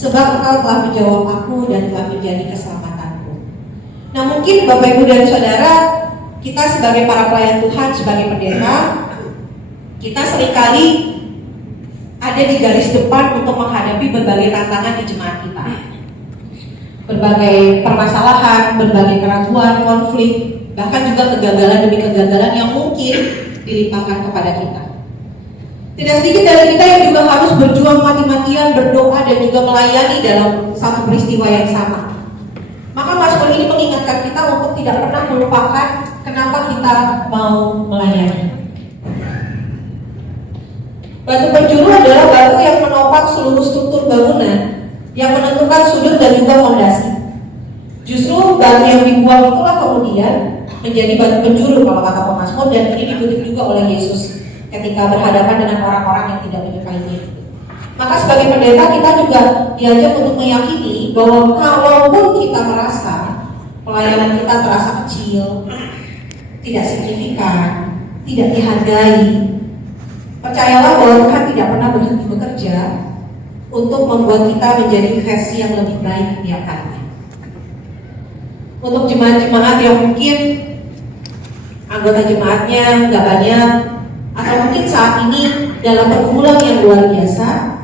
sebab Engkau telah menjawab aku dan telah menjadi keselamatanku. Nah, mungkin Bapak Ibu dan Saudara, kita sebagai para pelayan Tuhan, sebagai pendeta, kita seringkali ada di garis depan untuk menghadapi berbagai tantangan di jemaat kita. Berbagai permasalahan, berbagai keraguan, konflik, bahkan juga kegagalan demi kegagalan yang mungkin dilimpahkan kepada kita. Tidak sedikit dari kita yang juga harus berjuang mati-matian, berdoa dan juga melayani dalam satu peristiwa yang sama. Maka Mazmur ini mengingatkan kita untuk tidak pernah melupakan kenapa kita mau melayani. Batu penjuru adalah batu yang menopang seluruh struktur bangunan, yang menentukan sudut dan juga fondasi. Justru batu yang dibuang itulah kemudian menjadi batu penjuru kalau kata pemazmur, dan ini dikutip juga oleh Yesus ketika berhadapan dengan orang-orang yang tidak menyukainya. Maka sebagai pendeta kita juga diajak untuk meyakini bahwa kalaupun kita merasa pelayanan kita terasa kecil, tidak signifikan, tidak dihargai, percayalah bahwa Tuhan tidak pernah berhenti bekerja untuk membuat kita menjadi versi yang lebih baik tiap harinya. Untuk jemaat-jemaat yang mungkin anggota jemaatnya nggak banyak, atau mungkin saat ini dalam pergumulan yang luar biasa,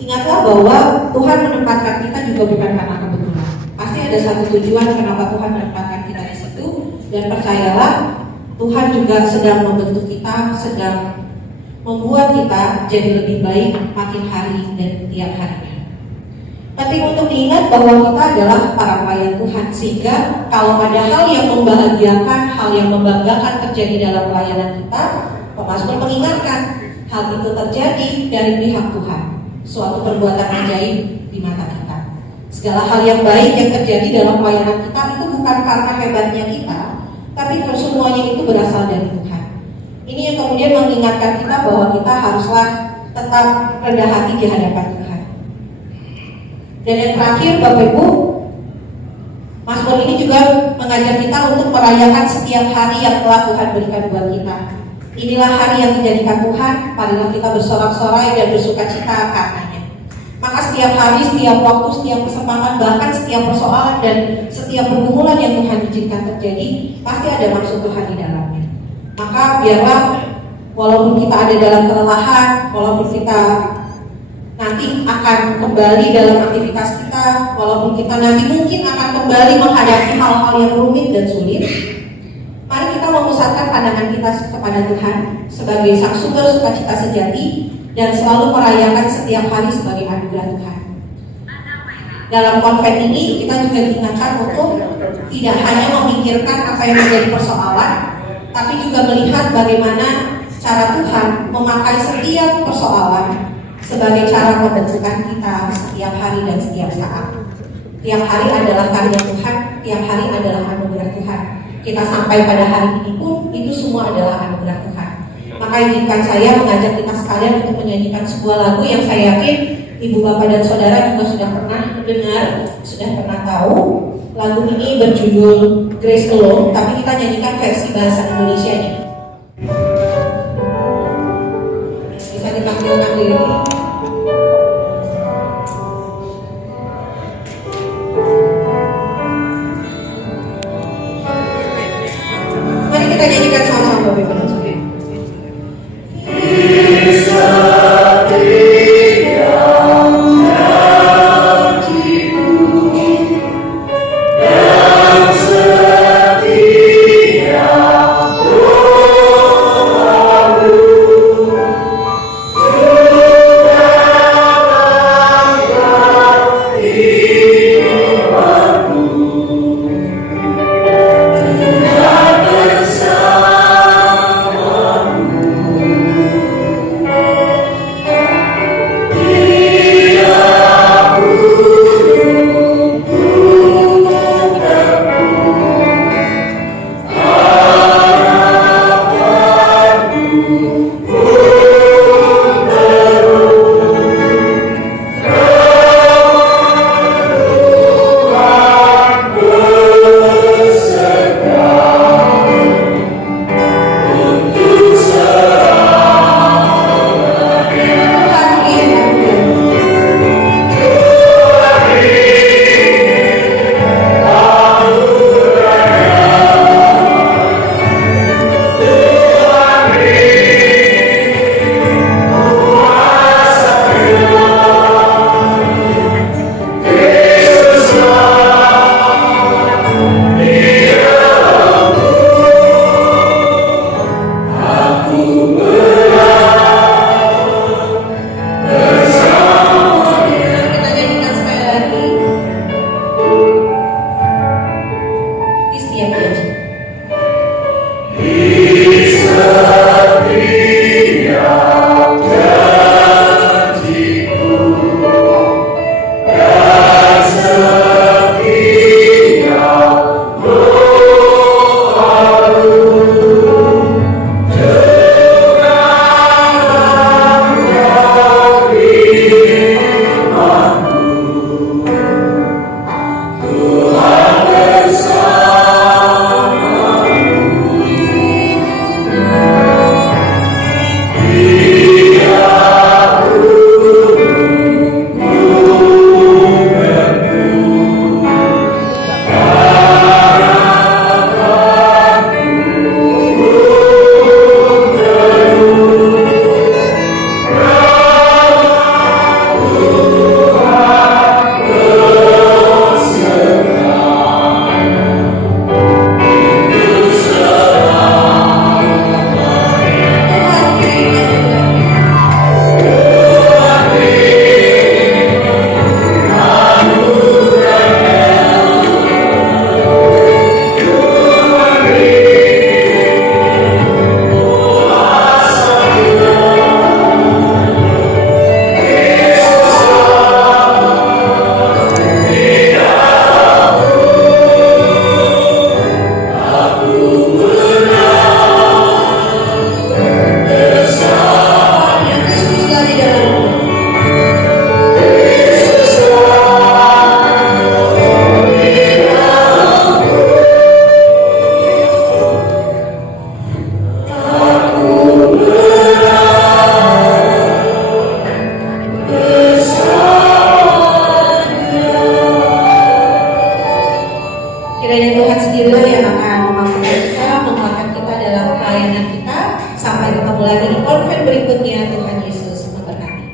ingatlah bahwa Tuhan menempatkan kita juga bukan karena kebetulan. Pasti ada satu tujuan kenapa Tuhan menempatkan kita di situ, dan percayalah Tuhan juga sedang membentuk kita, sedang membuat kita jadi lebih baik makin hari dan tiap harinya. Penting untuk diingat bahwa kita adalah para pelayan Tuhan, sehingga kalau ada hal yang membahagiakan, hal yang membanggakan terjadi dalam pelayanan kita, pemazmur mengingatkan hal itu terjadi dari pihak Tuhan, suatu perbuatan ajaib di mata kita. Segala hal yang baik yang terjadi dalam pelayanan kita itu bukan karena hebatnya kita, tapi semuanya itu berasal dari Tuhan. Ini yang kemudian mengingatkan kita bahwa kita haruslah tetap rendah hati di hadapan Tuhan. Dan yang terakhir, Bapak Ibu, Mazmur ini juga mengajar kita untuk merayakan setiap hari yang telah Tuhan berikan buat kita. Inilah hari yang dijadikan Tuhan, marilah kita bersorak-sorai dan bersukacita karenanya. Maka setiap hari, setiap waktu, setiap kesempatan, bahkan setiap persoalan dan setiap pergumulan yang Tuhan izinkan terjadi, pasti ada maksud Tuhan di dalamnya. Maka biarlah walaupun kita ada dalam kelelahan, walaupun kita nanti akan kembali dalam aktivitas kita, walaupun kita nanti mungkin akan kembali menghadapi hal-hal yang rumit dan sulit, mari kita memusatkan pandangan kita kepada Tuhan sebagai sang sumber sukacita sejati dan selalu merayakan setiap hari sebagai anugerah Tuhan. Dalam konven ini kita juga diingatkan untuk tidak hanya memikirkan apa yang menjadi persoalan, tapi juga melihat bagaimana cara Tuhan memakai setiap persoalan sebagai cara membentukkan kita setiap hari dan setiap saat. Tiap hari adalah karya Tuhan, tiap hari adalah anugerah Tuhan. Kita sampai pada hari ini pun itu semua adalah anugerah Tuhan. Maka izinkan saya mengajak kita sekalian untuk menyanyikan sebuah lagu yang saya yakin Ibu Bapak dan Saudara juga sudah pernah dengar, sudah pernah tahu. Lagu ini berjudul Grace Alone, tapi kita nyanyikan versi bahasa Indonesianya. Bisa ditampilkan diri. Mari kita nyanyikan sama-sama Bapak Ibu dan Saudara. Kiranya Tuhan sendirilah yang akan memampukan kita, menguatkan kita dalam pelayanan kita. Sampai ketemu lagi di konven berikutnya. Tuhan Yesus memberkati.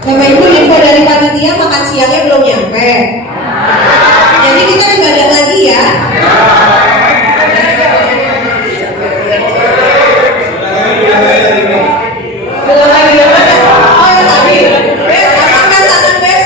Bapak Ibu, info dari panitia makan siangnya belum nyampe. Jadi kita ibadah lagi ya. Belum lagi ya? Oh ya tadi. Tangan bes.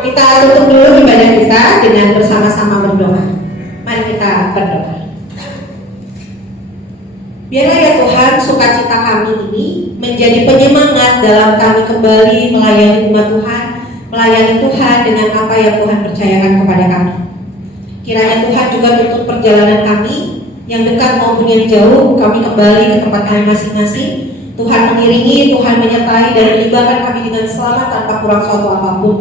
Kita tutup dulu ibadah kita dengan bersama-sama berdoa. Mari kita berdoa. Biarlah ya Tuhan, sukacita kami ini menjadi penyemangat dalam kami kembali melayani umat Tuhan, melayani Tuhan dengan apa yang Tuhan percayakan kepada kami. Kiranya Tuhan juga tutup perjalanan kami yang dekat maupun yang jauh, kami kembali ke tempat kami masing-masing. Tuhan mengiringi, Tuhan menyertai dan melibatkan kami dengan selamat tanpa kurang suatu apapun.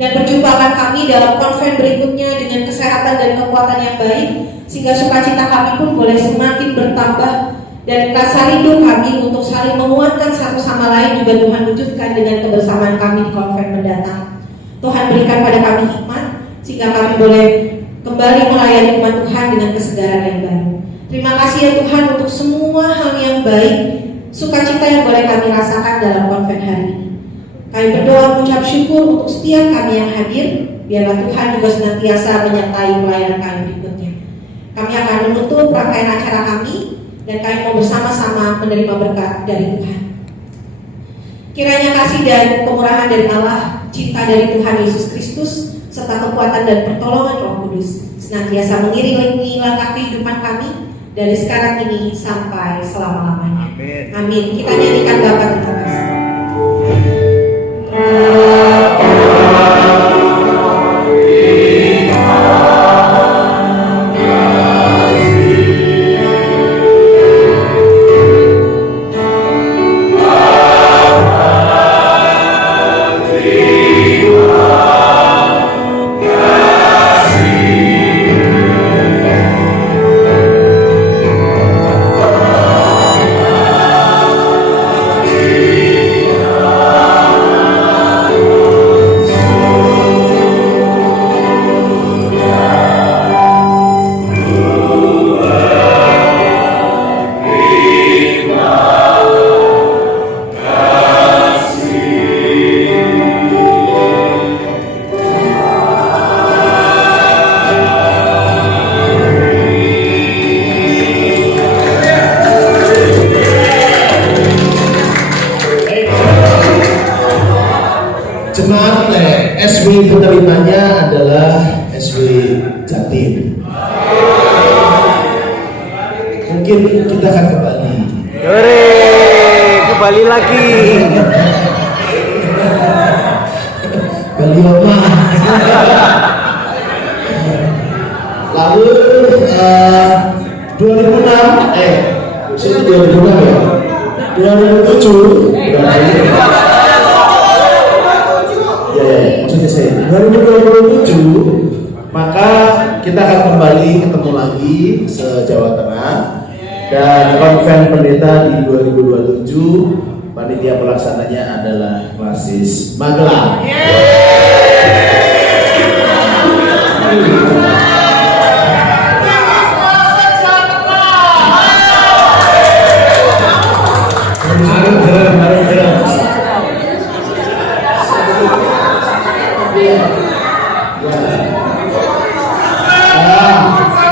Dan perjumpaan kami dalam konven berikutnya dengan kesehatan dan kekuatan yang baik, sehingga sukacita kami pun boleh semakin bertambah, dan rasa rindu kami untuk saling menguatkan satu sama lain juga Tuhan wujudkan dengan kebersamaan kami di konven mendatang. Tuhan berikan pada kami hikmat sehingga kami boleh kembali melayani umat Tuhan dengan kesegaran yang baru. Terima kasih ya Tuhan untuk semua hal yang baik, sukacita yang boleh kami rasakan dalam konven hari ini. Kami berdoa mengucap syukur untuk setiap kami yang hadir. Biarlah Tuhan juga senantiasa menyertai pelayanan kami berikutnya. Kami akan menutup rangkaian acara kami dan kami mau bersama-sama menerima berkat dari Tuhan. Kiranya kasih dan kemurahan dari Allah, cinta dari Tuhan Yesus Kristus, serta kekuatan dan pertolongan Roh Kudus senantiasa mengiringi langkah kehidupan kami dari sekarang ini sampai selama-lamanya. Amin. Amin. Kita nyanyikan Bapa terima kasih. Jemaat SW penerimanya adalah SW Jatim. Mungkin kita akan kembali. Hore, kembali lagi. Bali Oma. Lalu 2006 sini 2006 ya. 2007 maksudnya saya 2027 maka kita akan kembali ketemu lagi se-Jawa Tengah dan konven pendeta di 2027 panitia pelaksananya adalah Klasis Magelang.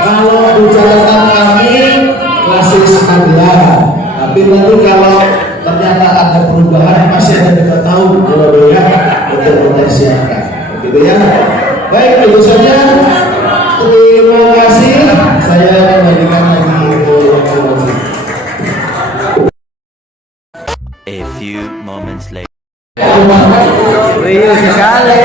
Kalau bicarakan kami Klasis Magelang, tapi nanti kalau ternyata ada perubahan masih ada 3 tahun ya untuk mempersiapkan, begitu ya. Baik, itu saja. Terima kasih. Saya kembalikan lagi ke A few moments later. Riuh sekali.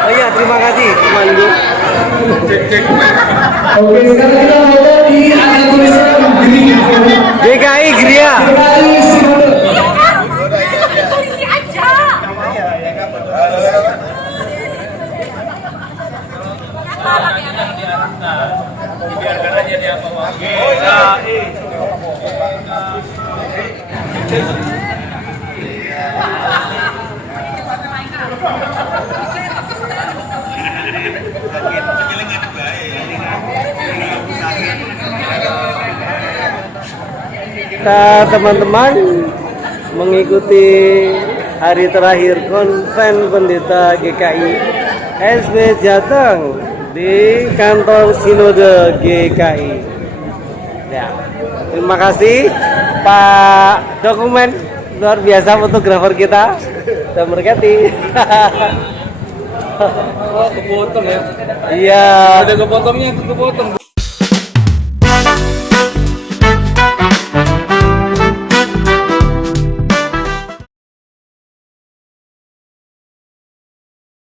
Oh iya, terima kasih temanku. Oke, sekarang kita foto di ada tulisan GKI Gria. GKI Sinode. Polisi aja. Kita teman-teman mengikuti hari terakhir konven pendeta GKI SW Jateng di kantor Sinode GKI. Ya, terima kasih Pak Dokumen, luar biasa fotografer kita. Dan berkati. Oh, kepotong ya? Iya. Ada kepotongnya, kepotong.